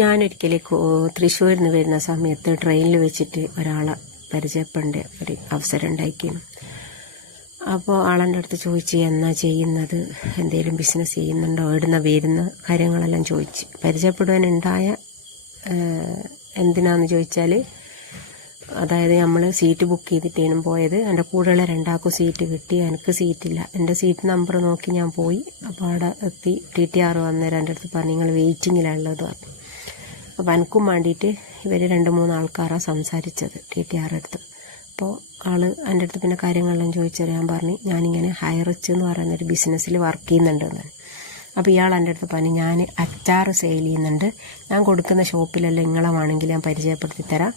ഞാനൊരിക്കലും തൃശ്ശൂരിൽ നിന്ന് വരുന്ന സമയത്ത് ട്രെയിനിൽ വെച്ചിട്ട് ഒരാളെ പരിചയപ്പെടേണ്ട ഒരു അവസരം ഉണ്ടായിരിക്കുന്നു. അപ്പോൾ ആളെൻ്റെ അടുത്ത് ചോദിച്ച് എന്നാ ചെയ്യുന്നത്, എന്തെങ്കിലും ബിസിനസ് ചെയ്യുന്നുണ്ടോ, എവിടുന്ന വരുന്ന കാര്യങ്ങളെല്ലാം ചോദിച്ച്. പരിചയപ്പെടുവാനുണ്ടായ എന്തിനാന്ന് ചോദിച്ചാൽ, അതായത് നമ്മൾ സീറ്റ് ബുക്ക് ചെയ്തിട്ടേനും പോയത്. എൻ്റെ കൂടെയുള്ള രണ്ടാൾക്കും സീറ്റ് കിട്ടി, എനിക്ക് സീറ്റില്ല. എൻ്റെ സീറ്റ് നമ്പർ നോക്കി ഞാൻ പോയി. അപ്പോൾ അവിടെ എത്തി TTR വന്നേരം എൻ്റെ അടുത്ത് പറഞ്ഞു നിങ്ങൾ വെയിറ്റിങ്ങിലുള്ളത് പറഞ്ഞു. അപ്പോൾ എനിക്കും വേണ്ടിയിട്ട് ഇവർ 2-3 ആൾക്കാരാണ് സംസാരിച്ചത് TTR അടുത്ത്. അപ്പോൾ ആൾ എൻ്റെ അടുത്ത് പിന്നെ കാര്യങ്ങളെല്ലാം ചോദിച്ചറിയാൻ പറഞ്ഞു ഞാനിങ്ങനെ ഹൈറിച്ച് എന്ന് പറയുന്നൊരു ബിസിനസ്സിൽ വർക്ക് ചെയ്യുന്നുണ്ടെന്ന്. അപ്പോൾ ഇയാൾ എൻ്റെ അടുത്ത് പറഞ്ഞു ഞാൻ അച്ചാർ സെയിൽ ചെയ്യുന്നുണ്ട്, ഞാൻ കൊടുക്കുന്ന ഷോപ്പിലെല്ലാം നിങ്ങളെ വേണമെങ്കിൽ ഞാൻ പരിചയപ്പെടുത്തി തരാം,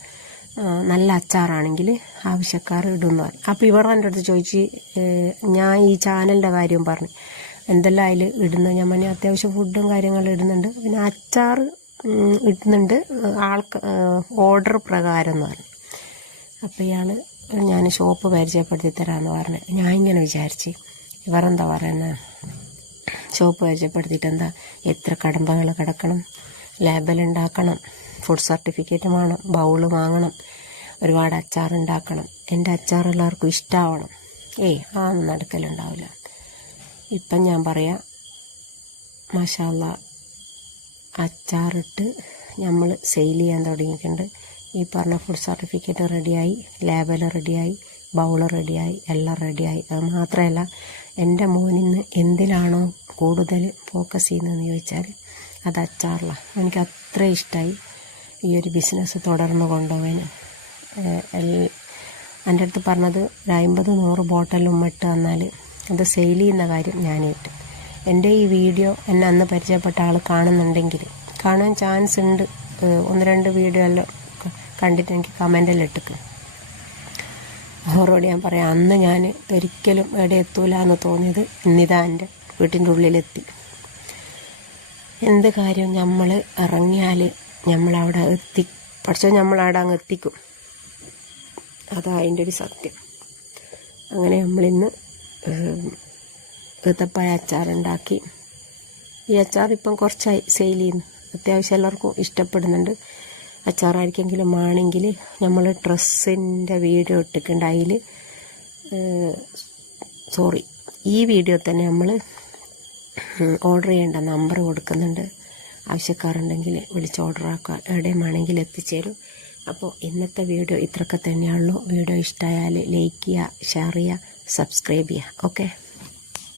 നല്ല അച്ചാറാണെങ്കിൽ ആവശ്യക്കാർ ഇടുന്നു. അപ്പോൾ ഇവർ എൻ്റെ അടുത്ത് ചോദിച്ച് ഞാൻ ഈ ചാനലിൻ്റെ കാര്യം പറഞ്ഞു എന്തെല്ലാം അതിൽ ഇടുന്നത്. ഞാൻ പറഞ്ഞു അത്യാവശ്യം ഫുഡും കാര്യങ്ങളും ഇടുന്നുണ്ട്, പിന്നെ അച്ചാർ ഇടുന്നുണ്ട് ഓർഡർ പ്രകാരം എന്ന് പറഞ്ഞു. അപ്പോൾ ഇയാൾ ഞാൻ ഷോപ്പ് പരിചയപ്പെടുത്തി തരാമെന്ന് പറഞ്ഞു. ഞാൻ ഇങ്ങനെ വിചാരിച്ച് ഇവരെന്താ പറയുന്നത്, ഷോപ്പ് പരിചയപ്പെടുത്തിയിട്ട് എന്താ എത്ര കടമ്പകൾ കിടക്കണം, ലേബൽ ഉണ്ടാക്കണം, ഫുഡ് സർട്ടിഫിക്കറ്റ് വേണം, ബൗള് വാങ്ങണം, ഒരുപാട് അച്ചാർ ഉണ്ടാക്കണം, എൻ്റെ അച്ചാർ എല്ലാവർക്കും ഇഷ്ടമാവണം. അതൊന്നും നടക്കലുണ്ടാവില്ല. ഇപ്പം ഞാൻ പറയാം മാഷാ അല്ലാ അച്ചാറിട്ട് നമ്മൾ സെയിൽ ചെയ്യാൻ തുടങ്ങിയിട്ടുണ്ട്. ഈ പറഞ്ഞ ഫുഡ് സർട്ടിഫിക്കറ്റ് റെഡിയായി, ലേബൽ റെഡിയായി, ബൗള് റെഡിയായി, എല്ലാം റെഡിയായി. അത് മാത്രമല്ല എൻ്റെ മോനിന്ന് എന്തിലാണോ കൂടുതൽ ഫോക്കസ് ചെയ്യുന്നതെന്ന് ചോദിച്ചാൽ അത് അച്ചാറിലാണ്. എനിക്ക് അത്ര ഇഷ്ടമായി ഈ ഒരു ബിസിനസ് തുടർന്ന് കൊണ്ടുപോകാൻ. എൻ്റെ അടുത്ത് പറഞ്ഞത് 50-100 ബോട്ടലും ഇട്ട് തന്നാൽ അത് സെയിൽ ചെയ്യുന്ന കാര്യം ഞാനിട്ട്. എൻ്റെ ഈ വീഡിയോ എന്നെ അന്ന് പരിചയപ്പെട്ട ആൾ കാണുന്നുണ്ടെങ്കിൽ, കാണാൻ ചാൻസ് ഉണ്ട്, 1-2 വീഡിയോ എല്ലാം കണ്ടിട്ട് എനിക്ക് കമൻ്റെല്ലാം ഇട്ടിക്ക്. അവരോട് ഞാൻ പറയാം അന്ന് ഞാൻ ഒരിക്കലും എവിടെ എത്തൂല എന്ന് തോന്നിയത് ഇന്നിതാ എൻ്റെ വീട്ടിൻ്റെ ഉള്ളിലെത്തി. എന്ത് കാര്യം നമ്മൾ ഇറങ്ങിയാൽ നമ്മളവിടെ പക്ഷേ നമ്മളവിടെ അങ്ങ് എത്തിക്കും. അതാ അതിൻ്റെ ഒരു സത്യം. അങ്ങനെ നമ്മളിന്ന് ഈത്തപ്പഴ അച്ചാറുണ്ടാക്കി. ഈ അച്ചാർ ഇപ്പം കുറച്ചായി സെയിൽ ചെയ്യുന്നു, അത്യാവശ്യം എല്ലാവർക്കും ഇഷ്ടപ്പെടുന്നുണ്ട്. അച്ചാറായിരിക്കെങ്കിലും ആണെങ്കിൽ നമ്മൾ ഡ്രസ്സിൻ്റെ വീഡിയോ ഇട്ടിട്ടുണ്ട്. അതിൽ ഈ വീഡിയോ തന്നെ നമ്മൾ ഓർഡർ ചെയ്യേണ്ട നമ്പർ കൊടുക്കുന്നുണ്ട്. ആവശ്യക്കാരുണ്ടെങ്കിൽ വിളിച്ച് ഓർഡർ ആക്കുക, എവിടെയും വേണമെങ്കിൽ എത്തിച്ചേരും. അപ്പോൾ ഇന്നത്തെ വീഡിയോ ഇത്രയൊക്കെ തന്നെയുള്ളൂ. വീഡിയോ ഇഷ്ടമായാൽ ലൈക്ക് ചെയ്യുക, ഷെയർ ചെയ്യുക, സബ്സ്ക്രൈബ് ചെയ്യുക. ഓക്കെ.